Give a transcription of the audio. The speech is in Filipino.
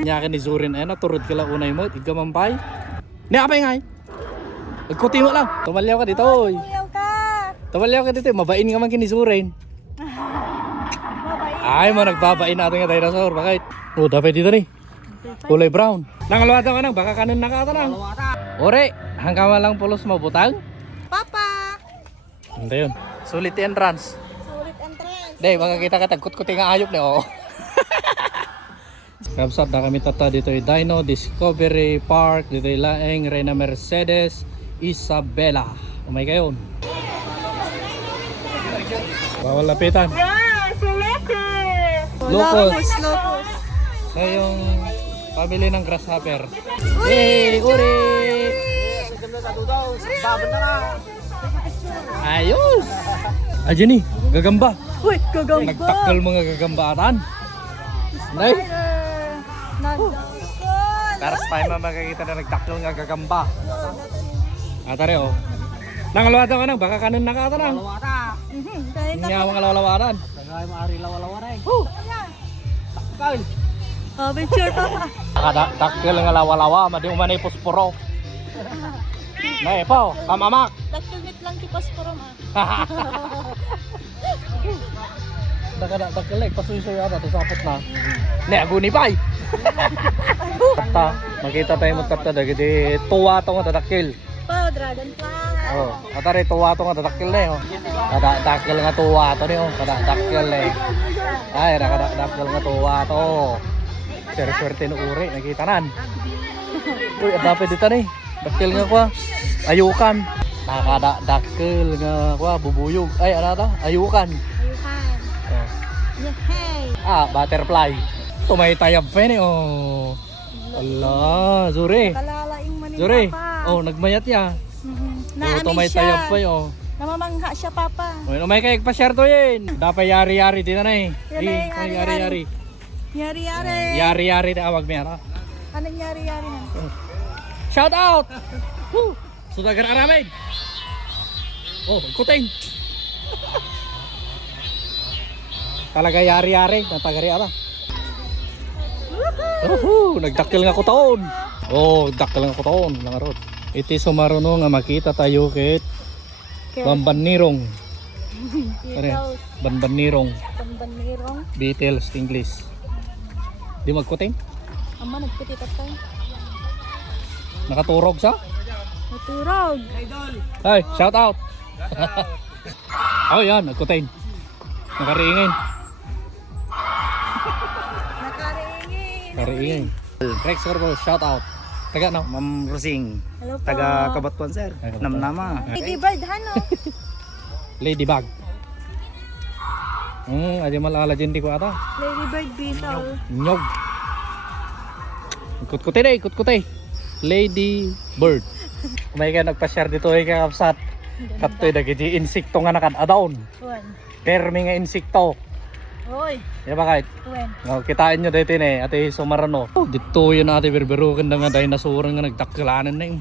Nya ka ni Zurin ay naturod ka lang unay mo, igamampay. Ni apay ngay. Nagkuti mo lang. Tumalyaw ka dito, oy. Tumalyaw ka dito, mabain ka man kini Zurin. Ay mo nagbabain natin nga dinosaur, bakit? Oh, dapat dito ni. Kulay brown. Nangalwata ka nang baka kanon na ka tanang. Ore, hanggang walang pulos mabutang. Papa! Hindi yun. Sulit yung entrance. Sulit entrance. Day, makakita ka tagkut-kuti nga ayop na oo. Kapsat na kami tata dito ay Dino Discovery Park. Dito ay Laeng Reina Mercedes Isabela. Umay kayo. Bawal lapitan. Locos. Sa yung pamili ng grasshopper. Hey, uri! Ayos! Ayan ni, gagamba. Uy, gagamba. Nagtakal mga gagambatan. Nay! Taras tayo makakita na nagtakal nga gagamba. Atare oh. Nangalawatan ka nang, baka kanon na ka tanang. Hindi nga mga lalawatan. Tagay maari lawa-lawa rin. Takal! Oh, picture papa. Nakadakil nga lawa-lawa, madi umanay posporo. Nay po, kamamak. Dakilnit lang kipas puro ma. Dakil pasuy-suy ata, sapot na. Nay, aguni pa ay. Kata, makita tayo magkata dagiti tuwa to nga dadakil. Pa, dragonfly. Oh, atare tuwa to nga dadakil na oh. Dakil nga tuwa to ni oh, dakil eh. Ay, dakil nga tuwa to. Swerte no uri, nakita nan. Uy, dapat dito ni. Dakil nga kwa. Ayukan. Nakadakil nga kwa bubuyog. Ay, ano ta? Ayukan. Oh. Hey. Butterfly. Tumaytayab pa ni oh. Allah, Zuri. Kalalaing man ni Zuri. papa. Oh, nagmayat ya. Naamig Tumaytayab siya. pa oh. Namamangha siya papa. Oh, may kayag pa share to yin. Dapat yari-yari dito na eh. Yari-yari. Yari-yari. Yari-yari. Yari-yari na awag mera. Anong yari-yari na? Shout out! Woo! Sudagar Aramid! Oh, kuting! Talaga yari-yari, natagari ata. Nagdakil nga ko taon. Oh, dakil nga ko taon. Nangarot. Iti sumaruno nga makita tayo kit Bambanirong. Bambanirong. Bambanirong. Beatles, English. Di magkuting? Ama, nagpititat tayo. Nakaturog sa? Naturog. Ay, shout out. Oh, yan, nagkutain. Nakaringin. Nakaringin. Rex Corbo, shout out. Taga no, Ma'am Rosing. Hello po. Taga Kabatuan sir. Namnama. Ladybird, hano? Ladybug. Adi malala dyan di ko ata. Ladybird beetle. Nyog. Ikut-kutay na, ikut-kutay. Lady Bird. May ka nagpa-share dito ay kakapsat. Kaptoy na kiti insekto nga nakad-adaon. Tuwan. Termi nga insekto. Hoy. Di ba kahit? Tuwan. No, kitain nyo dito eh, ate sumarano. Oh, dito yun ate berberukan na nga dinosaur nga nagtakilanan na yun.